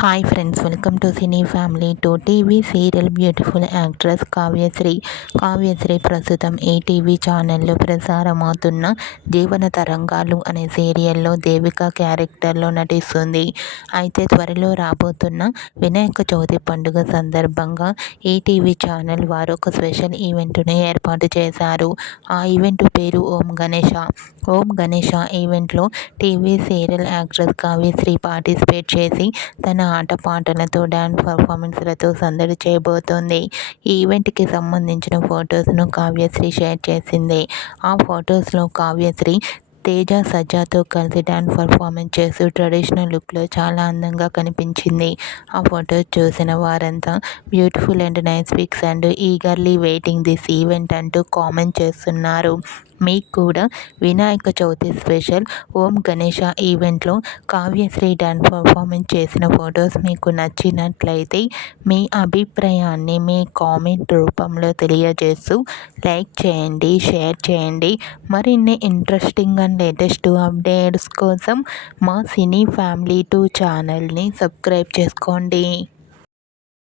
Hi friends, welcome to cine family. TV serial beautiful actress Kavyasri ప్రస్తుతం ETV ఛానల్లో ప్రసారమవుతున్న జీవన తరంగాలు అనే సీరియల్లో దేవిక క్యారెక్టర్లో నటిస్తుంది. అయితే త్వరలో రాబోతున్న వినాయక చవితి పండుగ సందర్భంగా ఈటీవీ ఛానల్ వారు ఒక స్పెషల్ ఈవెంట్ను ఏర్పాటు చేశారు. ఆ ఈవెంట్ పేరు ఓం గణేష ఈవెంట్లో TV serial actress Kavyasri participate చేసి తన ఆటపాటలతో డ్యాన్స్ పర్ఫార్మెన్స్లతో సందడి చేయబోతోంది. ఈ ఈవెంట్కి సంబంధించిన ఫొటోస్ను కావ్యశ్రీ షేర్ చేసింది. ఆ ఫొటోస్లో కావ్యశ్రీ తేజ సజ్జాతో కలిసి డ్యాన్స్ పర్ఫార్మెన్స్ చేస్తూ ట్రెడిషనల్ లుక్లో చాలా అందంగా కనిపించింది. ఆ ఫొటోస్ చూసిన వారంతా beautiful and nice pics and eagerly waiting this event అంటూ కామెంట్ చేస్తున్నారు. మీకు కూడా వినాయక చవితి స్పెషల్ ఓం గణేష ఈవెంట్లో కావ్యశ్రీ డ్యాన్స్ పర్ఫార్మెన్స్ చేసిన ఫొటోస్ మీకు నచ్చినట్లయితే మీ అభిప్రాయాన్ని మీ కామెంట్ రూపంలో తెలియజేస్తూ లైక్ చేయండి, షేర్ చేయండి. మరిన్ని ఇంట్రెస్టింగ్ అండ్ లేటెస్ట్ అప్డేట్స్ కోసం మా సినీ ఫ్యామిలీ 2 ఛానల్ని సబ్స్క్రైబ్ చేసుకోండి.